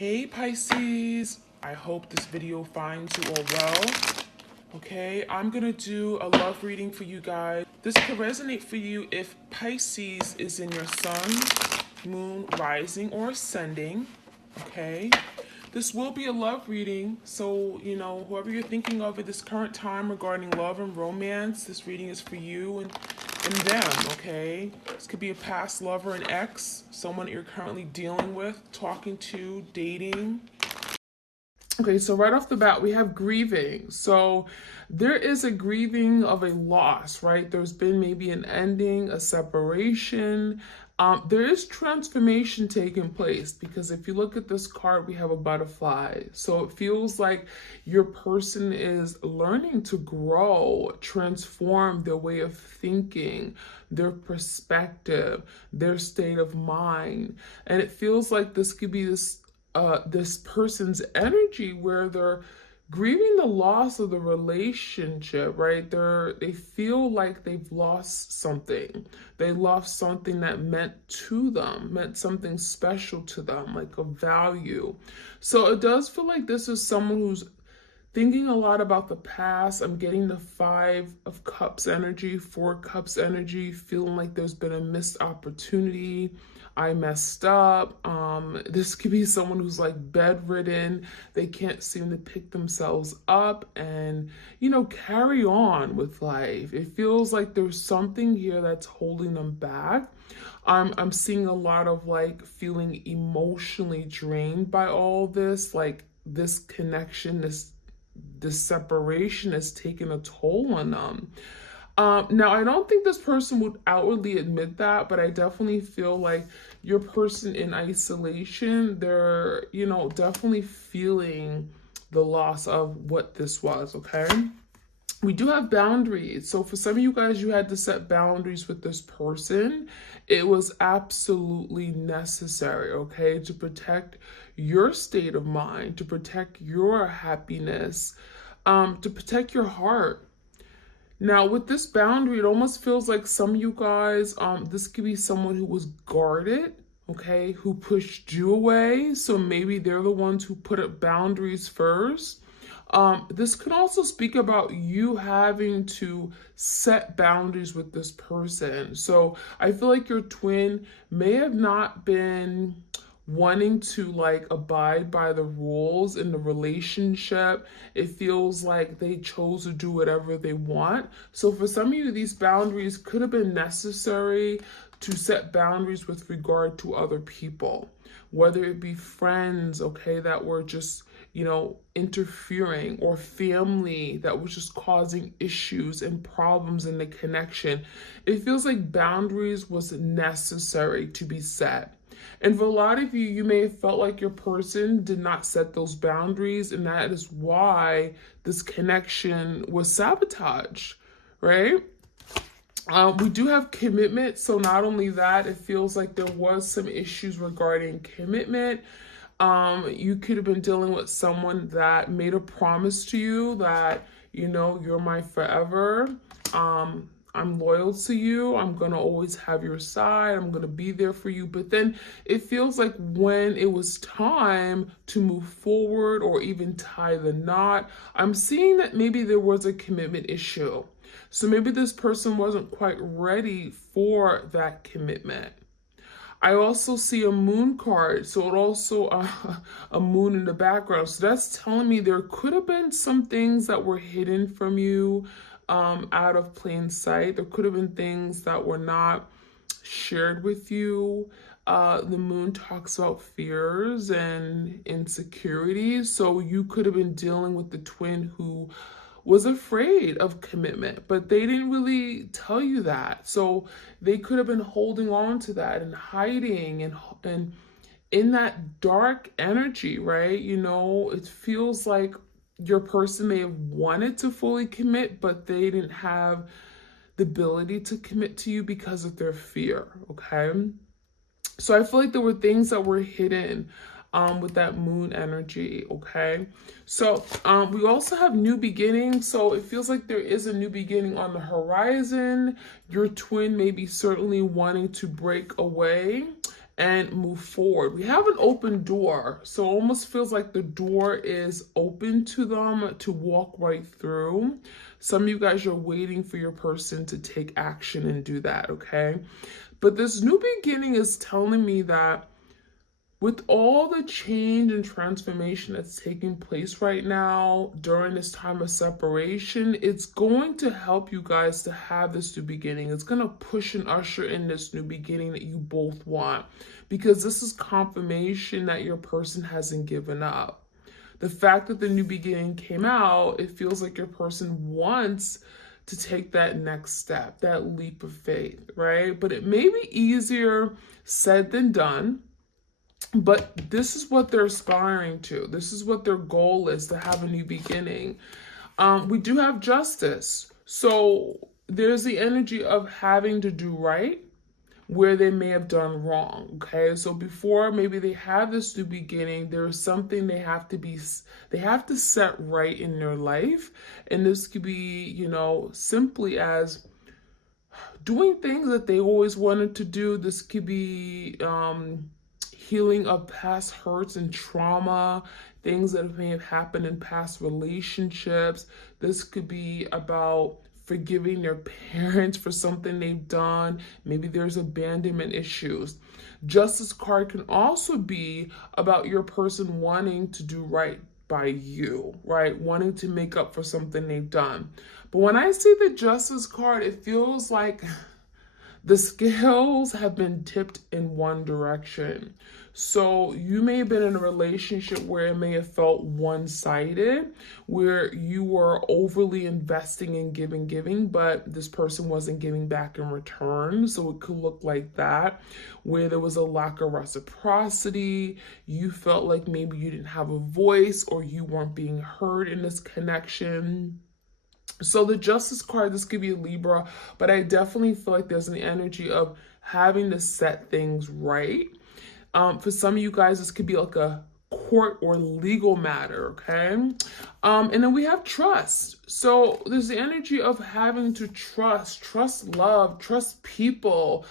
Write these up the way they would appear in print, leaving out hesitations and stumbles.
Hey Pisces, I hope this video finds you all well. Okay, I'm gonna do a love reading for you guys. This could resonate for you if Pisces is in your sun, moon, rising, or ascending. Okay, this will be a love reading, so whoever you're thinking of at this current time regarding love and romance, this reading is for you and them. Okay, this could be a past lover, an ex, someone you're currently dealing with, talking to, dating. Okay, so right off the bat, we have grieving. So there is a grieving of a loss, right? There's been maybe an ending, a separation. There is transformation taking place because if you look at this card, we have a butterfly. So it feels like your person is learning to grow, transform their way of thinking, their perspective, their state of mind. And it feels like this could be this person's energy where they're grieving the loss of the relationship, right? They feel like they've lost something. They lost something that meant to them, meant something special to them, like a value. So it does feel like this is someone who's thinking a lot about the past. I'm getting the 5 of Cups energy, 4 Cups energy, feeling like there's been a missed opportunity. I messed up. This could be someone who's like bedridden. They can't seem to pick themselves up and, carry on with life. It feels like there's something here that's holding them back. I'm seeing a lot of like feeling emotionally drained by all this, like this connection, this separation has taken a toll on them. Now, I don't think this person would outwardly admit that, but I definitely feel like your person in isolation, they're, definitely feeling the loss of what this was, okay? We do have boundaries. So for some of you guys, you had to set boundaries with this person. It was absolutely necessary, okay, to protect your state of mind, to protect your happiness, to protect your heart. Now, with this boundary, it almost feels like some of you guys, this could be someone who was guarded, okay, who pushed you away. So maybe they're the ones who put up boundaries first. This could also speak about you having to set boundaries with this person. So I feel like your twin may have not been wanting to like abide by the rules in the relationship. It feels like they chose to do whatever they want. So for some of you, these boundaries could have been necessary to set boundaries with regard to other people, whether it be friends, okay, that were just interfering, or family that was just causing issues and problems in the connection. It feels like boundaries was necessary to be set. And for a lot of you, you may have felt like your person did not set those boundaries, and that is why this connection was sabotaged, right? We do have commitment. So not only that, it feels like there was some issues regarding commitment. You could have been dealing with someone that made a promise to you that, you're my forever. I'm loyal to you. I'm going to always have your side. I'm going to be there for you. But then it feels like when it was time to move forward or even tie the knot, I'm seeing that maybe there was a commitment issue. So maybe this person wasn't quite ready for that commitment. I also see a moon card, so it also a moon in the background. So that's telling me there could have been some things that were hidden from you, out of plain sight. There could have been things that were not shared with you. The moon talks about fears and insecurities. So you could have been dealing with the twin who was afraid of commitment, but they didn't really tell you that. So they could have been holding on to that and hiding and in that dark energy, right? It feels like your person may have wanted to fully commit, but they didn't have the ability to commit to you because of their fear, okay? So I feel like there were things that were hidden with that moon energy, okay? So we also have new beginnings. So it feels like there is a new beginning on the horizon. Your twin may be certainly wanting to break away and move forward. We have an open door, so it almost feels like the door is open to them to walk right through. Some of you guys are waiting for your person to take action and do that, okay? But this new beginning is telling me that with all the change and transformation that's taking place right now during this time of separation, it's going to help you guys to have this new beginning. It's going to push and usher in this new beginning that you both want, because this is confirmation that your person hasn't given up. The fact that the new beginning came out, it feels like your person wants to take that next step, that leap of faith, right? But it may be easier said than done. But this is what they're aspiring to. This is what their goal is, to have a new beginning. We do have justice. So there's the energy of having to do right where they may have done wrong. Okay. So before maybe they have this new beginning, there's something they have to set right in their life. And this could be, simply as doing things that they always wanted to do. This could be, healing of past hurts and trauma, things that may have happened in past relationships. This could be about forgiving their parents for something they've done. Maybe there's abandonment issues. Justice card can also be about your person wanting to do right by you, right? Wanting to make up for something they've done. But when I see the Justice card, it feels like the scales have been tipped in one direction. So you may have been in a relationship where it may have felt one-sided, where you were overly investing in giving, but this person wasn't giving back in return. So it could look like that, where there was a lack of reciprocity. You felt like maybe you didn't have a voice or you weren't being heard in this connection. So the Justice card, this could be a Libra, but I definitely feel like there's an energy of having to set things right. For some of you guys, this could be like a court or legal matter, okay? And then we have trust. So there's the energy of having to trust love, trust people,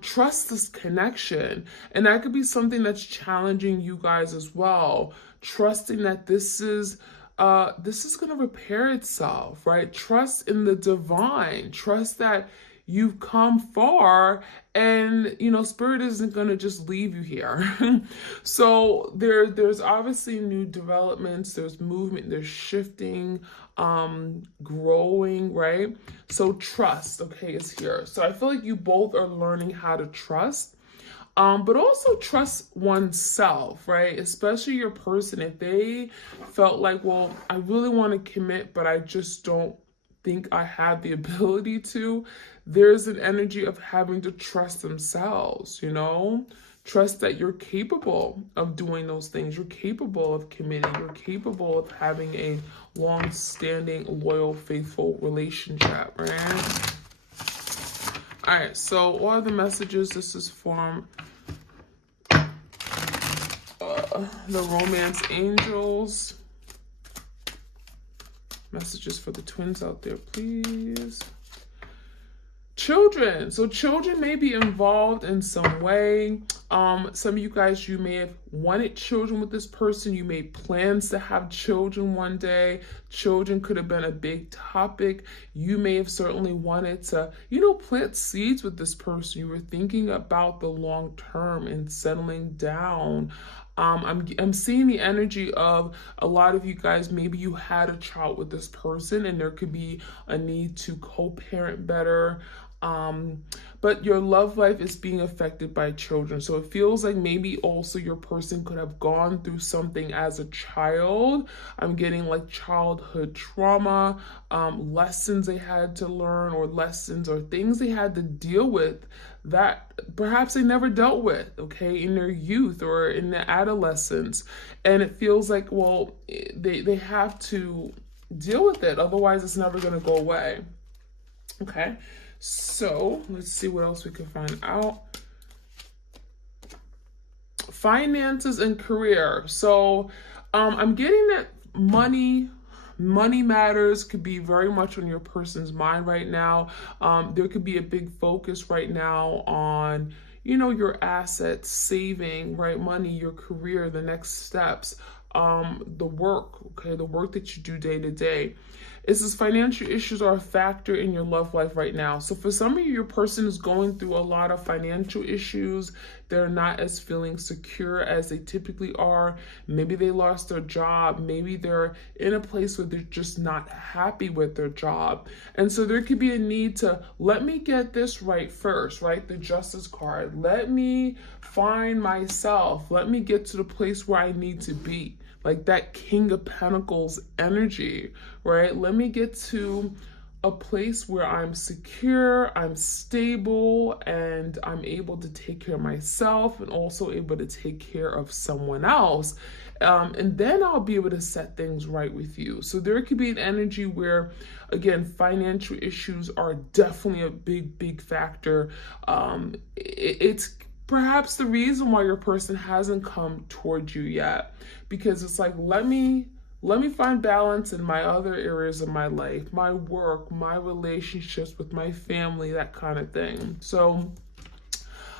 trust this connection. And that could be something that's challenging you guys as well. Trusting that this is going to repair itself, right? Trust in the divine. Trust that you've come far and, spirit isn't going to just leave you here. So there's obviously new developments, there's movement, there's shifting, growing, right? So trust, okay, is here. So I feel like you both are learning how to trust. But also trust oneself, right? Especially your person. If they felt like, well, I really want to commit, but I just don't think I have the ability to, there's an energy of having to trust themselves, Trust that you're capable of doing those things. You're capable of committing. You're capable of having a long-standing, loyal, faithful relationship, right? All right, so what are the messages? This is from the Romance Angels. Messages for the twins out there, please. Children. So children may be involved in some way. Some of you guys, you may have wanted children with this person. You made plans to have children one day. Children could have been a big topic. You may have certainly wanted to, plant seeds with this person. You were thinking about the long term and settling down. I'm seeing the energy of a lot of you guys, maybe you had a child with this person and there could be a need to co-parent better. But your love life is being affected by children. So it feels like maybe also your person could have gone through something as a child. I'm getting like childhood trauma, lessons they had to learn, or lessons or things they had to deal with that perhaps they never dealt with, okay, in their youth or in their adolescence. And it feels like, well, they have to deal with it. Otherwise, it's never going to go away. Okay. So let's see what else we can find out. Finances and career. So I'm getting that money matters could be very much on your person's mind right now. There could be a big focus right now on, you know, your assets, saving, right? Money, your career, the next steps, the work, okay, the work that you do day to day. It says financial issues are a factor in your love life right now. So for some of you, your person is going through a lot of financial issues. They're not as feeling secure as they typically are. Maybe they lost their job. Maybe they're in a place where they're just not happy with their job. And so there could be a need to, let me get this right first, right? The Justice card. Let me find myself. Let me get to the place where I need to be. Like that King of Pentacles energy, right? Let me get to a place where I'm secure, I'm stable, and I'm able to take care of myself and also able to take care of someone else. And then I'll be able to set things right with you. So there could be an energy where, again, financial issues are definitely a big factor. It's perhaps the reason why your person hasn't come toward you yet, because it's like, let me find balance in my other areas of my life, my work, my relationships with my family, that kind of thing. So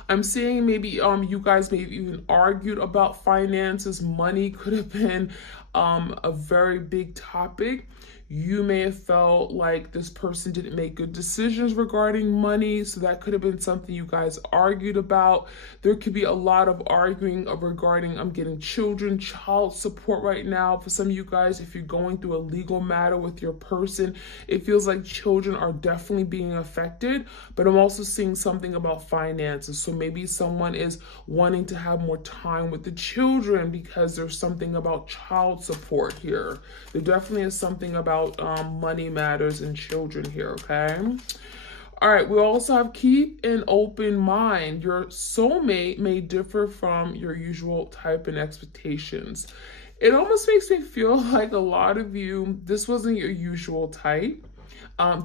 I'm seeing maybe you guys may have even argued about finances. Money could have been a very big topic. You may have felt like this person didn't make good decisions regarding money, so that could have been something you guys argued about. There could be a lot of arguing regarding getting children, child support right now. For some of you guys, if you're going through a legal matter with your person, it feels like children are definitely being affected, but I'm also seeing something about finances. So maybe someone is wanting to have more time with the children because there's something about child support here. There definitely is something about money matters and children here, okay? All right, we also have keep an open mind. Your soulmate may differ from your usual type and expectations. It almost makes me feel like a lot of you, this wasn't your usual type.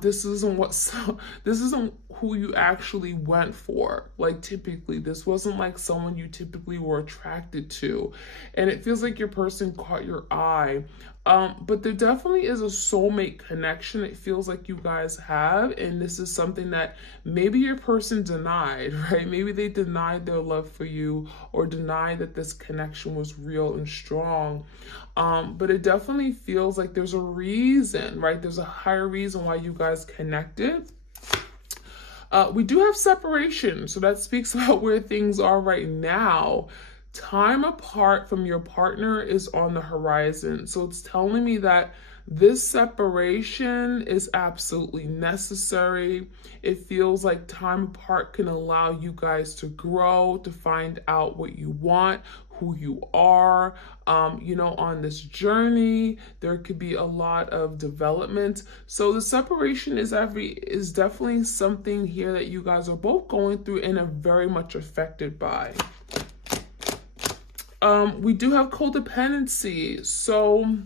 This isn't who you actually went for. Like typically, this wasn't like someone you typically were attracted to. And it feels like your person caught your eye. But there definitely is a soulmate connection it feels like you guys have. And this is something that maybe your person denied, right? Maybe they denied their love for you or denied that this connection was real and strong. But it definitely feels like there's a reason, right? There's a higher reason why you guys connected. We do have separation, so that speaks about where things are right now. Time apart from your partner is on the horizon. So it's telling me that this separation is absolutely necessary. It feels like time apart can allow you guys to grow, to find out what you want, who you are, on this journey. There could be a lot of development. So the separation is definitely something here that you guys are both going through and are very much affected by. We do have codependency. So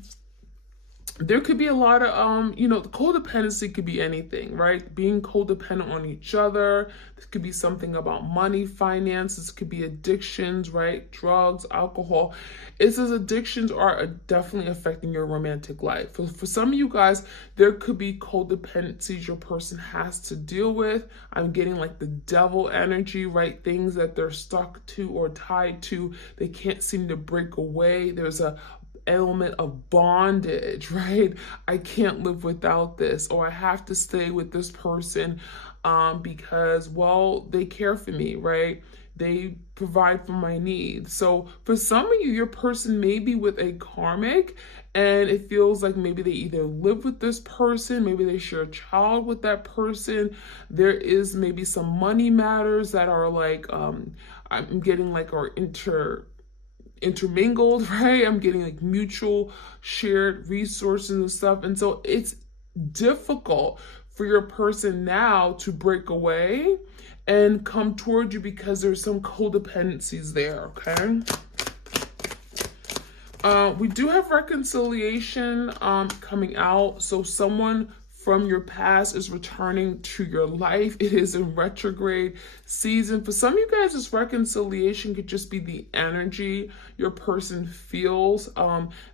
there could be a lot of, codependency could be anything, right? Being codependent on each other. This could be something about money, finances, could be addictions, right? Drugs, alcohol. It says addictions are definitely affecting your romantic life. For some of you guys, there could be codependencies your person has to deal with. I'm getting like the devil energy, right? Things that they're stuck to or tied to. They can't seem to break away. There's a element of bondage, right? I can't live without this, or I have to stay with this person because, well, they care for me, right? They provide for my needs. So for some of you, your person may be with a karmic, and it feels like maybe they either live with this person, maybe they share a child with that person. There is maybe some money matters that are like, I'm getting like are intermingled, right? I'm getting like mutual shared resources and stuff. And so it's difficult for your person now to break away and come toward you because there's some codependencies there, okay? We do have reconciliation coming out. So someone from your past is returning to your life. It is in retrograde season. For some of you guys, this reconciliation could just be the energy your person feels.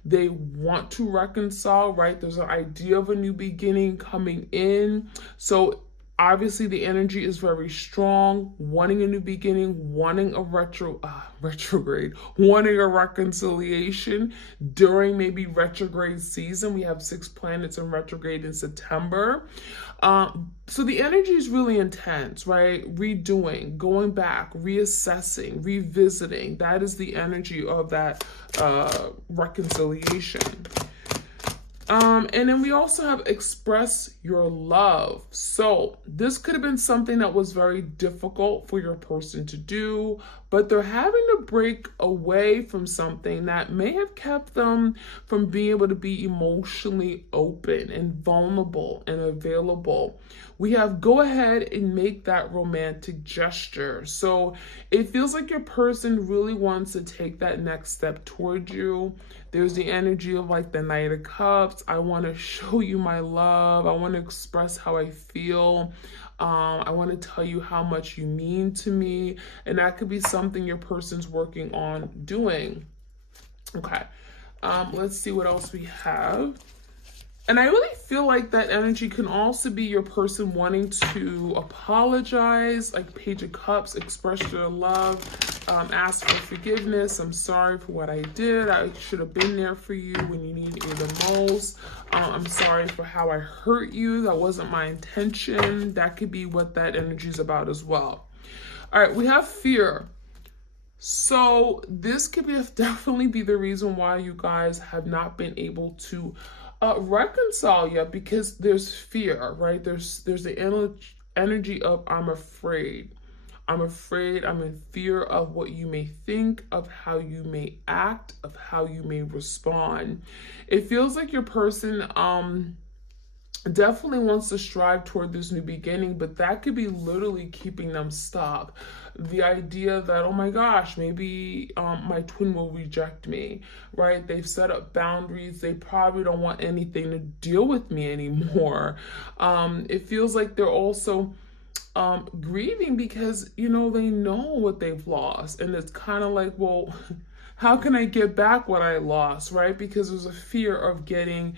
They want to reconcile, right? There's an idea of a new beginning coming in. So Obviously, the energy is very strong, wanting a new beginning, wanting a retrograde, wanting a reconciliation during maybe retrograde season. We have 6 planets in retrograde in September. So the energy is really intense, right? Redoing, going back, reassessing, revisiting. That is the energy of that reconciliation. And then we also have express your love. So this could have been something that was very difficult for your person to do, but they're having to break away from something that may have kept them from being able to be emotionally open and vulnerable and available. We have go ahead and make that romantic gesture. So it feels like your person really wants to take that next step toward you. There's the energy of like the Knight of Cups. I want to show you my love. I want to express how I feel. I want to tell you how much you mean to me. And that could be something your person's working on doing. Okay. Let's see what else we have. And I really feel like that energy can also be your person wanting to apologize, like Page of Cups, express their love, ask for forgiveness. I'm sorry for what I did. I should have been there for you when you needed me the most. I'm sorry for how I hurt you. That wasn't my intention. That could be what that energy is about as well. All right, we have fear. So this could definitely be the reason why you guys have not been able to reconcile yet, because there's fear, right? There's the energy of I'm afraid. I'm afraid, I'm in fear of what you may think, of how you may act, of how you may respond. It feels like your person definitely wants to strive toward this new beginning, but that could be literally keeping them stuck. The idea that, oh my gosh, maybe my twin will reject me, right? They've set up boundaries. They probably don't want anything to deal with me anymore. It feels like they're also grieving because, you know, they know what they've lost. And it's kind of like, well, how can I get back what I lost, right? Because there's a fear of getting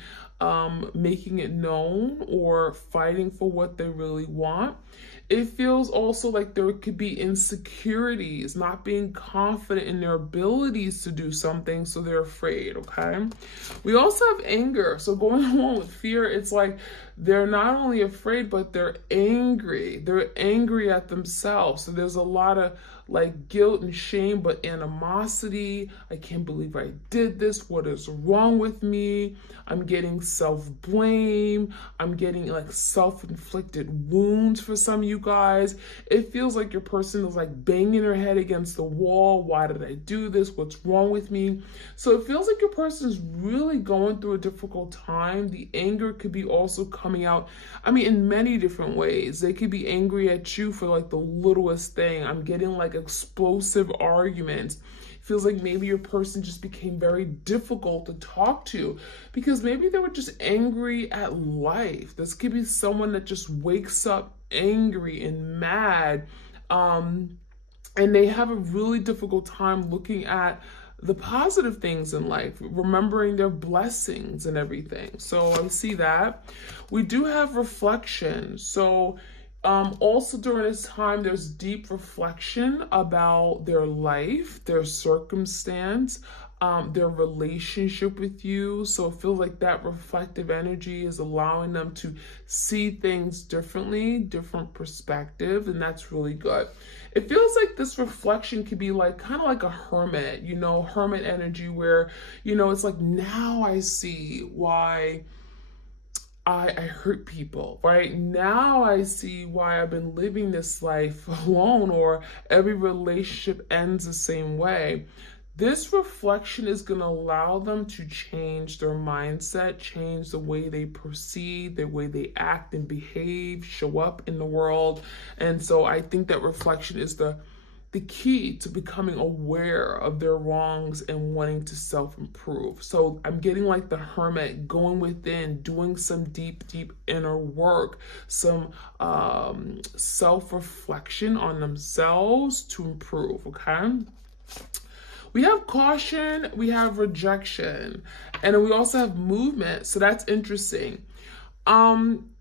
making it known or fighting for what they really want. It feels also like there could be insecurities, not being confident in their abilities to do something, so they're afraid, okay? We also have anger. So going along with fear, it's like they're not only afraid, but they're angry. They're angry at themselves. So there's a lot of like guilt and shame, but animosity. I can't believe I did this. What is wrong with me? I'm getting self-blame. I'm getting like self-inflicted wounds for some of you guys. It feels like your person is like banging their head against the wall. Why did I do this? What's wrong with me? So it feels like your person is really going through a difficult time. The anger could be also coming out, I mean, in many different ways. They could be angry at you for like the littlest thing. I'm getting like explosive arguments. Feels like maybe your person just became very difficult to talk to because maybe they were just angry at life. This could be someone that just wakes up angry and mad, and they have a really difficult time looking at the positive things in life, remembering their blessings and everything. So I see that. We do have reflection. So also during this time, there's deep reflection about their life, their circumstance, their relationship with you. So it feels like that reflective energy is allowing them to see things differently, different perspective, and that's really good. It feels like this reflection could be like kind of like a hermit, you know, hermit energy where, you know, it's like now I see why I hurt people, right? Now I see why I've been living this life alone, or every relationship ends the same way. This reflection is going to allow them to change their mindset, change the way they proceed, the way they act and behave, show up in the world. And so I think that reflection is the key to becoming aware of their wrongs and wanting to self-improve. So I'm getting like the hermit going within, doing some deep inner work, some self-reflection on themselves to improve, okay? We have caution, we have rejection, and we also have movement. So that's interesting.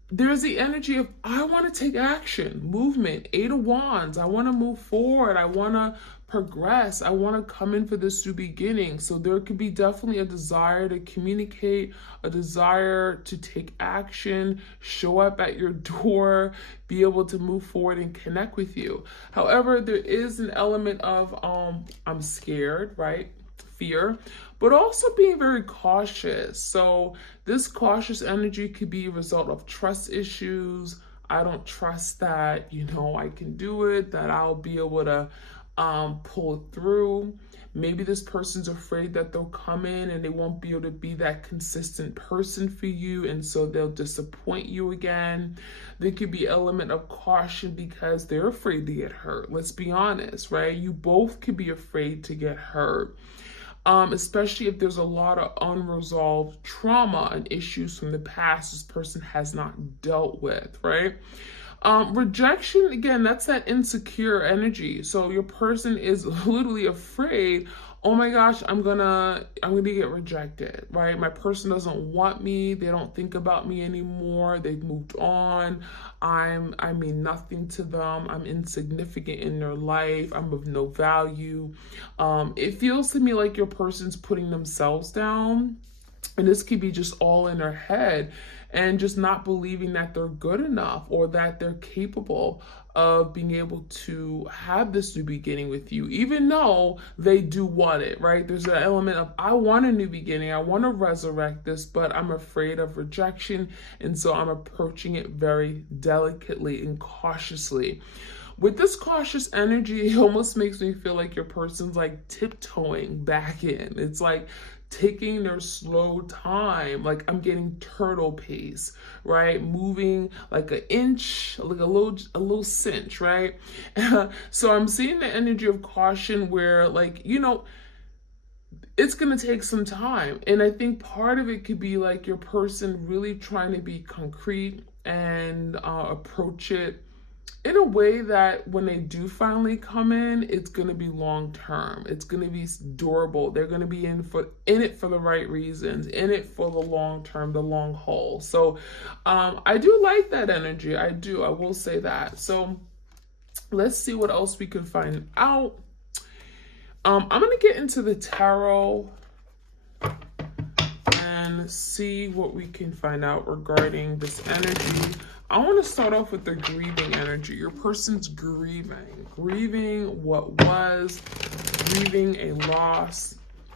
there's the energy of, I want to take action, movement, 8 of Wands. I want to move forward. I want to progress. I want to come in for this new beginning. So there could be definitely a desire to communicate, a desire to take action, show up at your door, be able to move forward and connect with you. However, there is an element of, I'm scared, right? Fear, but also being very cautious. So this cautious energy could be a result of trust issues. I don't trust that, I can do it, that I'll be able to pull it through. Maybe this person's afraid that they'll come in and they won't be able to be that consistent person for you, and so they'll disappoint you again. There could be an element of caution because they're afraid to get hurt. Let's be honest, right? You both could be afraid to get hurt. Especially if there's a lot of unresolved trauma and issues from the past this person has not dealt with, right? Rejection, again, that's that insecure energy. So your person is literally afraid, oh my gosh, I'm gonna get rejected, right? My person doesn't want me. They don't think about me anymore. They've moved on. I mean nothing to them. I'm insignificant in their life. I'm of no value. It feels to me like your person's putting themselves down. And this could be just all in their head and just not believing that they're good enough or that they're capable of being able to have this new beginning with you, even though they do want it, right? There's an element of, I want a new beginning. I want to resurrect this, but I'm afraid of rejection. And so I'm approaching it very delicately and cautiously. With this cautious energy, it almost makes me feel like your person's like tiptoeing back in. It's like taking their slow time, like I'm getting turtle pace, right? Moving like an inch, like a little cinch, right? So I'm seeing the energy of caution where, like, it's going to take some time. And I think part of it could be like your person really trying to be concrete and approach it in a way that when they do finally come in, it's going to be long term. It's going to be durable. They're going to be in it for the right reasons, in it for the long term, the long haul. So I do like that energy. I do. I will say that. So let's see what else we can find out. I'm going to get into the tarot and see what we can find out regarding this energy. I want to start off with the grieving energy. Your person's grieving what was, grieving a loss,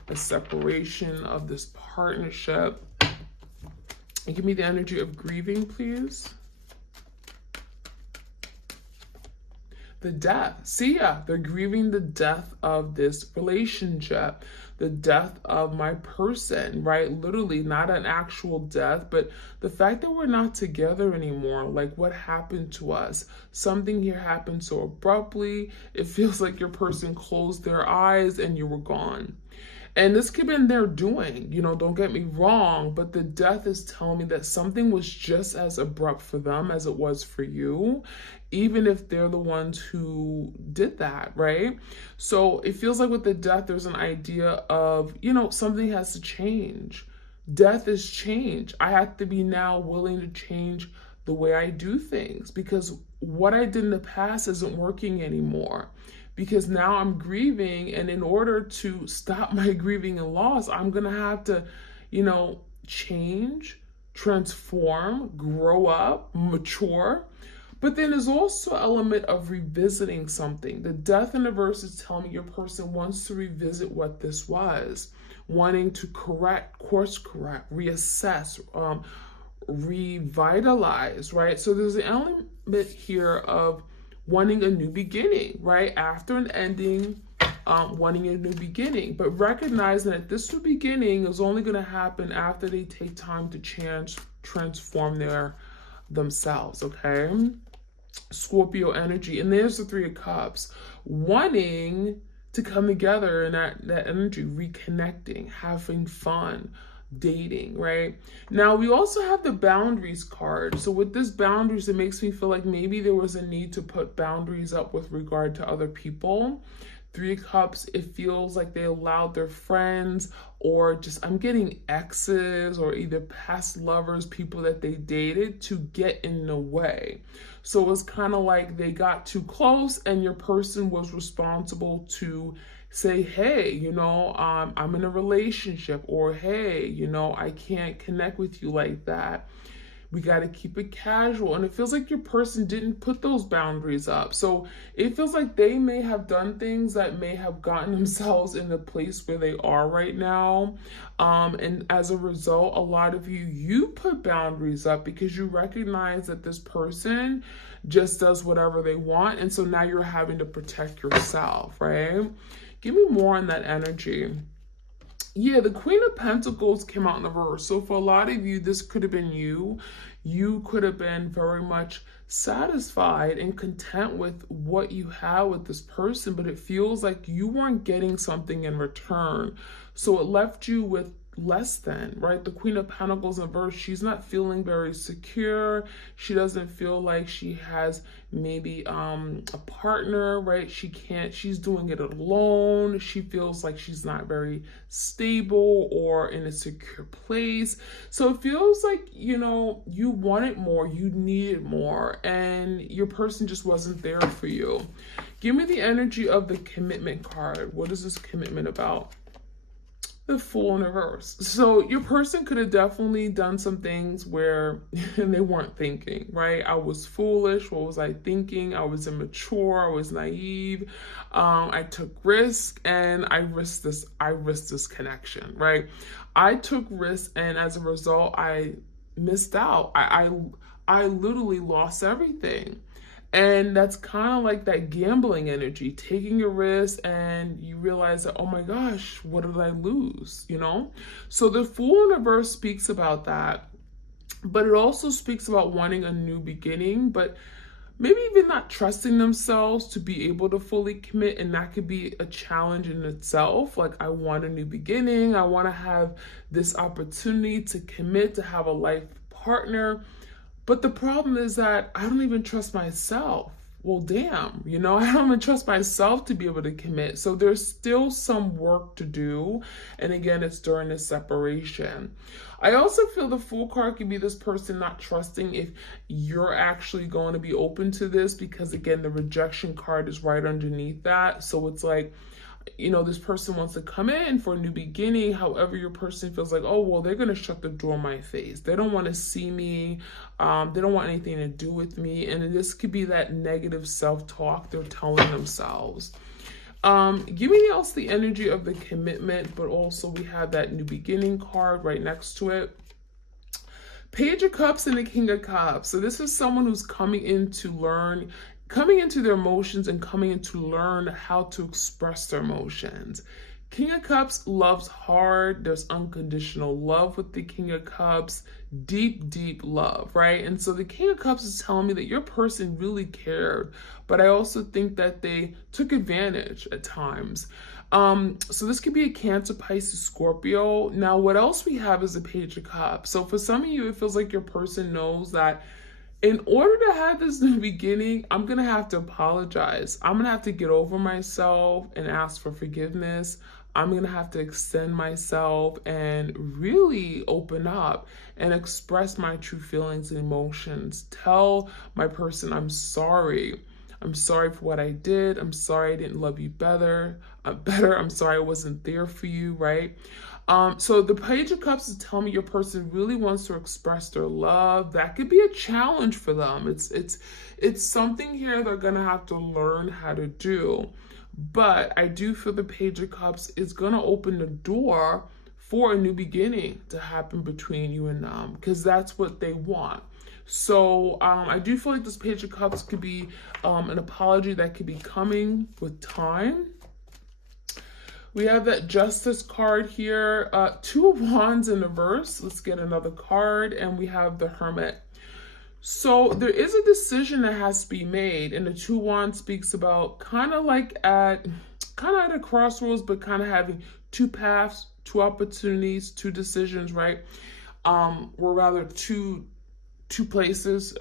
a separation of this partnership. And give me the energy of grieving, please. The death. See, yeah, they're grieving the death of this relationship, the death of my person, right? Literally, not an actual death, but the fact that we're not together anymore. Like, what happened to us? Something here happened so abruptly. It feels like your person closed their eyes and you were gone. And this could have been their doing, don't get me wrong, but the death is telling me that something was just as abrupt for them as it was for you, even if they're the ones who did that, right? So it feels like with the death, there's an idea of, something has to change. Death is change. I have to be now willing to change the way I do things because what I did in the past isn't working anymore. Because now I'm grieving, and in order to stop my grieving and loss, I'm going to have to, change, transform, grow up, mature. But then there's also an element of revisiting something. The death in the verse is telling me your person wants to revisit what this was, wanting to course correct, reassess, revitalize, right? So there's an element here of wanting a new beginning, right? After an ending, wanting a new beginning, but recognizing that this new beginning is only going to happen after they take time to transform themselves, okay? Scorpio energy, and there's the 3 of Cups, wanting to come together in that energy, reconnecting, having fun, dating, right? Now, we also have the boundaries card. So with this boundaries, it makes me feel like maybe there was a need to put boundaries up with regard to other people Three of Cups, it feels like they allowed their friends, or just I'm getting exes or either past lovers, people that they dated, to get in the way. So it was kind of like they got too close and your person was responsible to say, hey, I'm in a relationship, or hey, I can't connect with you like that. We got to keep it casual. And it feels like your person didn't put those boundaries up. So it feels like they may have done things that may have gotten themselves in the place where they are right now. And as a result, a lot of you put boundaries up because you recognize that this person just does whatever they want. And so now you're having to protect yourself, right? Give me more on that energy. Yeah, the Queen of Pentacles came out in the reverse. So for a lot of you, this could have been you. You could have been very much satisfied and content with what you had with this person, but it feels like you weren't getting something in return. So it left you with less than, right? The Queen of Pentacles in reverse, she's not feeling very secure. She doesn't feel like she has maybe a partner, right? She's doing it alone. She feels like she's not very stable or in a secure place. So it feels like, you wanted more, you needed more, and your person just wasn't there for you. Give me the energy of the Commitment card. What is this commitment about? The Fool in reverse. So your person could have definitely done some things where they weren't thinking, right? I was foolish. What was I thinking? I was immature. I was naive. I took risk, and I risked this connection, right? I took risks, and as a result, I missed out. I literally lost everything. And that's kind of like that gambling energy, taking a risk and you realize that, oh my gosh, what did I lose? So the Fool in reverse speaks about that, but it also speaks about wanting a new beginning, but maybe even not trusting themselves to be able to fully commit. And that could be a challenge in itself. Like, I want a new beginning. I want to have this opportunity to commit, to have a life partner. But the problem is that I don't even trust myself. Well, damn, I don't even trust myself to be able to commit. So there's still some work to do. And again, it's during this separation. I also feel the Fool card could be this person not trusting if you're actually going to be open to this, because again, the rejection card is right underneath that. So it's like, this person wants to come in for a new beginning. However, your person feels like, oh, well, they're going to shut the door in my face. They don't want to see me. They don't want anything to do with me. And this could be that negative self-talk they're telling themselves. Give me else the energy of the Commitment, but also we have that new beginning card right next to it. Page of Cups and the King of Cups. So this is someone who's coming into their emotions and coming in to learn how to express their emotions. King of Cups loves hard. There's unconditional love with the King of Cups. Deep, deep love, right? And so the King of Cups is telling me that your person really cared, but I also think that they took advantage at times. So this could be a Cancer, Pisces, Scorpio. Now, what else we have is a Page of Cups. So for some of you, it feels like your person knows that in order to have this new beginning, I'm going to have to apologize. I'm going to have to get over myself and ask for forgiveness. I'm going to have to extend myself and really open up and express my true feelings and emotions. Tell my person, I'm sorry. I'm sorry for what I did. I'm sorry I didn't love you better. I'm sorry I wasn't there for you, right? So the Page of Cups is telling me your person really wants to express their love. That could be a challenge for them. It's something here they're gonna have to learn how to do. But I do feel the Page of Cups is gonna open the door for a new beginning to happen between you and them, because that's what they want. So I do feel like this Page of Cups could be an apology that could be coming with time. We have that Justice card here, Two of Wands in reverse. Let's get another card, and we have the Hermit. So there is a decision that has to be made, and the Two of Wands speaks about kind of at a crossroads, but kind of having two paths, two opportunities, two decisions, right? Or rather two places,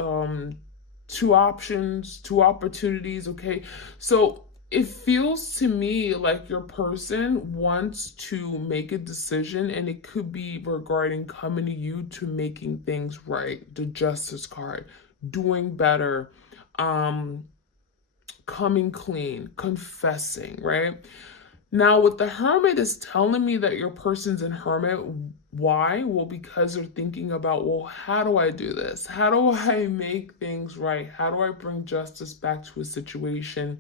two options, two opportunities, okay? So it feels to me like your person wants to make a decision, and it could be regarding coming to you to making things right. The Justice card, doing better, coming clean, confessing, right? Now, what the Hermit is telling me that your person's in Hermit, why? Well, because they're thinking about, well, how do I do this? How do I make things right? How do I bring justice back to a situation?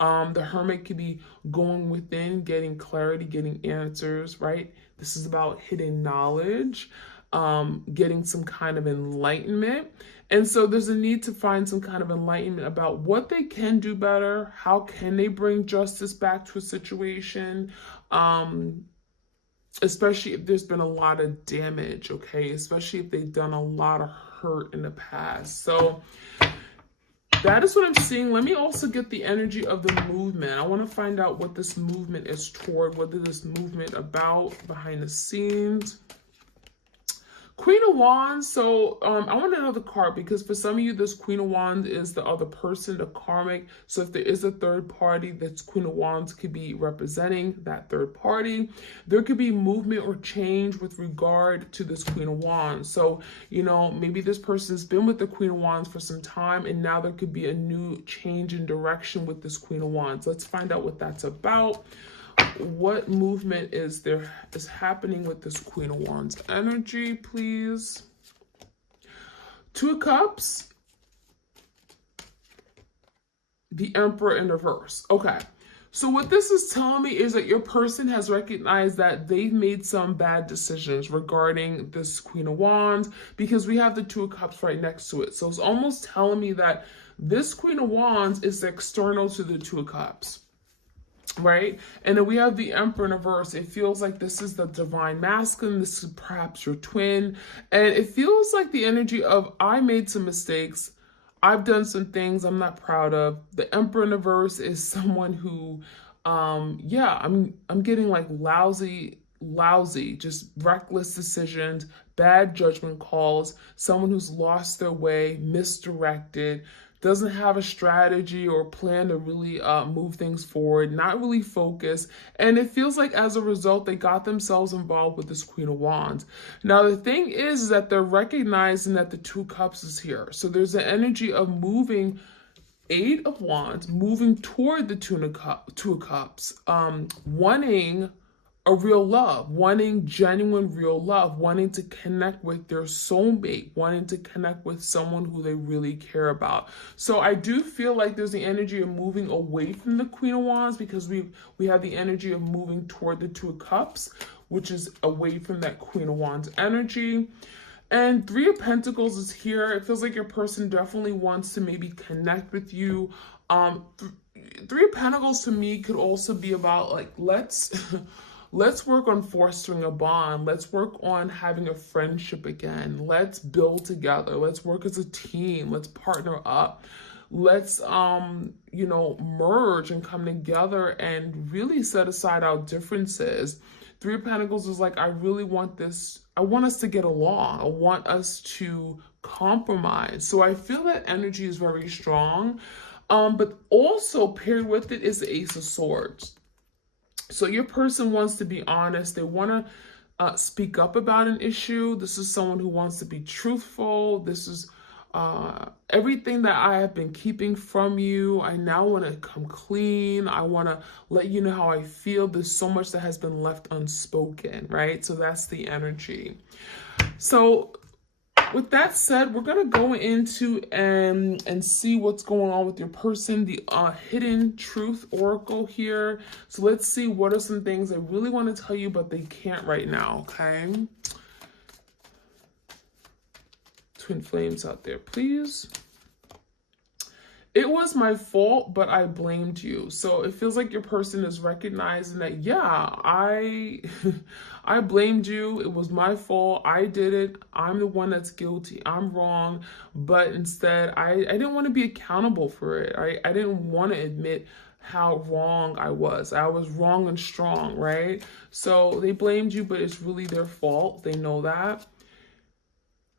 The Hermit could be going within, getting clarity, getting answers, right? This is about hidden knowledge, getting some kind of enlightenment. And so there's a need to find some kind of enlightenment about what they can do better. How can they bring justice back to a situation? Especially if there's been a lot of damage, okay? Especially if they've done a lot of hurt in the past. So that is what I'm seeing. Let me also get the energy of the movement. I want to find out what this movement is toward, what is this movement about behind the scenes. Queen of Wands. So I want another card, because for some of you, this Queen of Wands is the other person, the karmic. So if there is a third party, that's Queen of Wands could be representing that third party. There could be movement or change with regard to this Queen of Wands. So, you know, maybe this person's been with the Queen of Wands for some time, and now there could be a new change in direction with this Queen of Wands. Let's find out what that's about. What movement is happening with this Queen of Wands energy, please? Two of Cups, the Emperor in reverse. Okay, so what this is telling me is that your person has recognized that they've made some bad decisions regarding this Queen of Wands, because we have the Two of Cups right next to it. So it's almost telling me that this Queen of Wands is external to the Two of Cups. Right? And then we have the Emperor in reverse. It feels like this is the divine masculine. This is perhaps your twin. And it feels like the energy of, I made some mistakes. I've done some things I'm not proud of. The Emperor in reverse is someone who, yeah, I'm getting like lousy, just reckless decisions, bad judgment calls, someone who's lost their way, misdirected, doesn't have a strategy or plan to really move things forward, not really focused. And it feels like as a result, they got themselves involved with this Queen of Wands. Now, the thing is that they're recognizing that the Two Cups is here. So there's an energy of moving, Eight of Wands, moving toward the Two of Cups, wanting a real love, wanting genuine real love, wanting to connect with their soulmate, wanting to connect with someone who they really care about. So I do feel like there's the energy of moving away from the Queen of Wands, because we have the energy of moving toward the Two of Cups, which is away from that Queen of Wands energy. And Three of Pentacles is here. It feels like your person definitely wants to maybe connect with you. Three of Pentacles to me could also be about like, let's work on fostering a bond. Let's work on having a friendship again. Let's build together. Let's work as a team. Let's partner up. Let's, you know, merge and come together and really set aside our differences. Three of Pentacles is like, I really want this. I want us to get along. I want us to compromise. So I feel that energy is very strong. But also paired with it is the Ace of Swords. So your person wants to be honest. They want to speak up about an issue. This is someone who wants to be truthful. This is everything that I have been keeping from you. I now want to come clean. I want to let you know how I feel. There's so much that has been left unspoken, right? So that's the energy. So with that said, we're going to go into and see what's going on with your person, the hidden truth oracle here. So let's see what are some things they really want to tell you, but they can't right now, okay? Twin flames out there, please. It was my fault, but I blamed you. So it feels like your person is recognizing that, yeah, I blamed you. It was my fault. I did it. I'm the one that's guilty. I'm wrong. But instead, I didn't want to be accountable for it. Right? I didn't want to admit how wrong I was. I was wrong and strong, right? So they blamed you, but it's really their fault. They know that.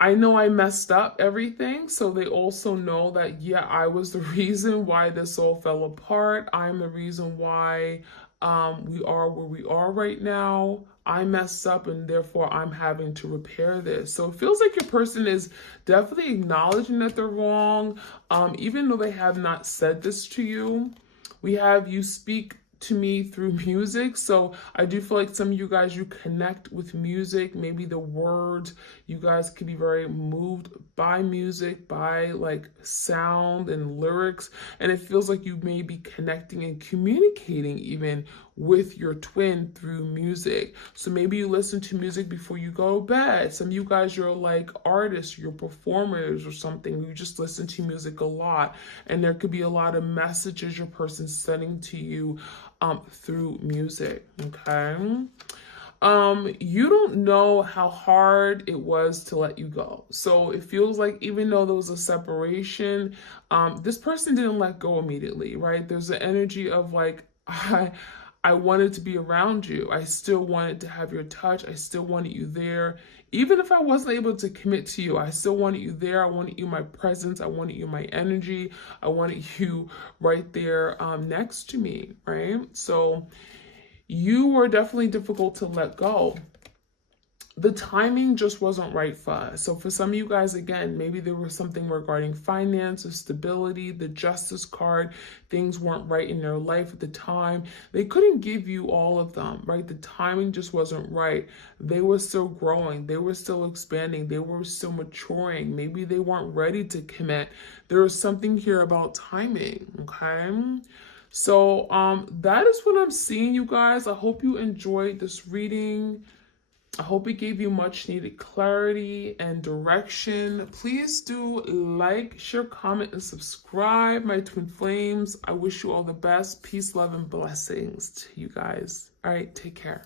I know I messed up everything, so they also know that, yeah, I was the reason why this all fell apart. I'm the reason why we are where we are right now. I messed up and therefore I'm having to repair this. So it feels like your person is definitely acknowledging that they're wrong, even though they have not said this to you. We have you speak to me through music. So I do feel like some of you guys, you connect with music, maybe the words, you guys could be very moved by music, by like sound and lyrics. And it feels like you may be connecting and communicating even with your twin through music. So maybe you listen to music before you go to bed. Some of you guys, you're like artists, you're performers or something. You just listen to music a lot. And there could be a lot of messages your person's sending to you through music, okay? You don't know how hard it was to let you go. So it feels like even though there was a separation, this person didn't let go immediately, right? There's an energy of like, I wanted to be around you. I still wanted to have your touch. I still wanted you there. Even if I wasn't able to commit to you, I still wanted you there. I wanted you my presence. I wanted you my energy. I wanted you right there next to me, right? So you were definitely difficult to let go. The timing just wasn't right for us. So for some of you guys, again, maybe there was something regarding finance or stability, the justice card, things weren't right in their life at the time. They couldn't give you all of them, right? The timing just wasn't right. They were still growing. They were still expanding. They were still maturing. Maybe they weren't ready to commit. There was something here about timing, okay? So that is what I'm seeing, you guys. I hope you enjoyed this reading. I hope it gave you much needed clarity and direction. Please do like, share, comment, and subscribe, my twin flames. I wish you all the best. Peace, love, and blessings to you guys. All right, take care.